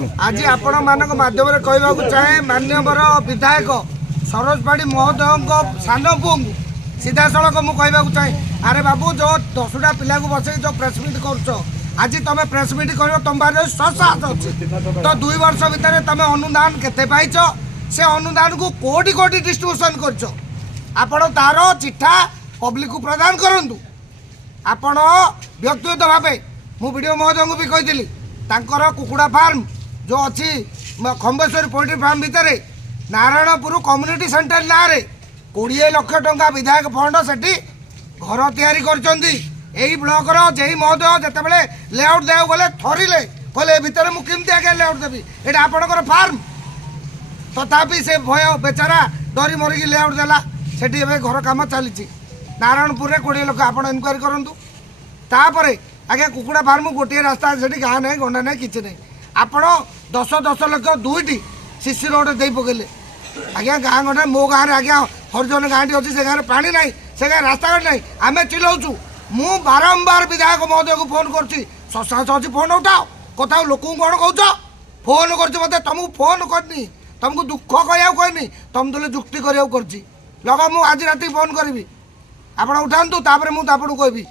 आज आपण मानक माध्यम कहवाक चाहे मान्यवर विधायक सरोज पाढ़ी महोदय सान पु सीधा सड़क मुझे कहवाक चाहे अरे बाबू जो 10टा पिला बस जो प्रेस मीट कर आज तुम प्रेस मीट कर तुम पाखे साहस अच्छे तो 2 वर्ष भितर तुम अनुदान केते पाइच से अनुदान को कोटी कोटी डिस्ट्रीब्यूशन कर तार चिठा पब्लिक को प्रदान करूँ आपण व्यक्तिगत भाव मु वीडियो महोदय को भी कही कुकुड़ा फार्म जो अच्छी खम्बेश्वरी पोल्ट्री फार्म भितर नारायणपुर कम्युनिटी सेंटर ना 20 लाख टंका विधायक फंड से घर तैयारी कर ब्लॉक रही महोदय जिते लेआउट देव गले थरिले कहले भितर मुझे आगे लेआउट देवी यहाँ आपणकर फार्म तथापि से भय बेचारा डरी मरिकी लेआउट देला से घर कम चली नारायणपुर 20 लाख आप इनक्वारी करूँ तापर आगे कुकुड़ा फार्म गोटे रास्ता से गाँ ना गंडा ना कि नहीं आपण 10 लाख 2टी सीसी रोड दे पकेले आज्ञा गाँ गंडा मो गाँव में आज्ञा हरिजन गाँटी अच्छी से गाँव पानी ना से गाँव रास्ता घाट ना आम चिल्लाऊँ मु बारंबार विधायक महोदय को फोन कर फोन उठाओ कथा लोक कौन कौच फोन कर मत तुमको फोन करनी तुमको दुख कहनी तुम तो जुक्ति करगा मुझे आज राति फोन करी आप उठातु तापर मुझे कहबी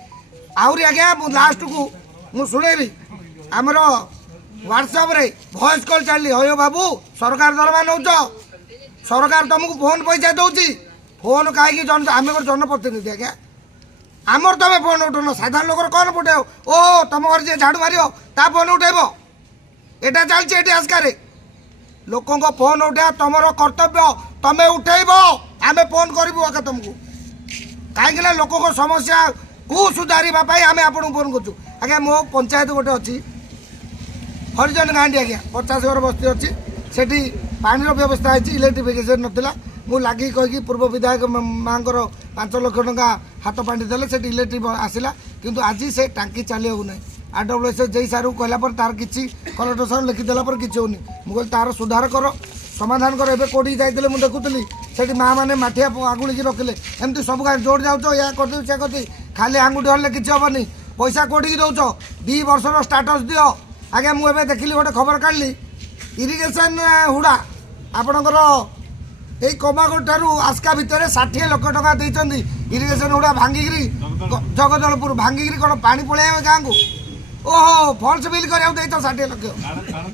आहरी आज्ञा लास्ट को मुझे शुणेबी आमर व्हाट्सएप रे वॉइस कॉल चली हो बाबू सरकार दरमा नौ सरकार तुमको फोन पैसा दौर फोन कहीं आम जनप्रतिनिधि आज्ञा आमर तुम फोन उठौन साधारण लोक कौन उठाओ ओ तुम घर जी झाड़ू मार ता फोन उठेब यहाँ चलती आस्कार लोक फोन उठा तुम कर्तव्य तुम उठेब आम फोन करूँ आगे तुमको कहीं लोक समस्या को सुधारवाई आम आपको फोन करूँ आज्ञा मो पंचायत गोटे अच्छी हरिजन गाँटी आज्ञा 50 घर बस्ती अच्छी से पानी व्यवस्था है इलेक्ट्रिफिकेशन नाला मुझे लगे कहीकि पूर्व विधायक माँ 5 लाख टंका हाथ पानी देले से इलेक्ट्रिक आसला किंतु आज से टांकी चली हो ना आरडब्ल्यूएस जई सार को कहला तार किसी कलेक्टर साहब लिखिदेला किसी होनी मुझे तार सुधार कर समाधान कर एवं कौटी जाइए मुझे देखुली से माँ मैंने माठिया आगुड़ी रखिले एमती सब गाँव जोड़ जाऊँ या करदी से करदी खाली आंगुठी हल्ले किसी हेनी पैसा कौटी दौच 2 वर्षर स्टाटस दियो आगे मुझे देखिली गोटे खबर काढ़ी इरिगेशन हुड़ा आपणकर यही कमागढ़ ठारू आस्का भितर 60 लाख टका देती इरिगेशन हुड़ा भांगिकी जगदलपुर भांगिकी कौन पानी पलैया गाँव को ओहो फल्स बिल कर 60 लाख।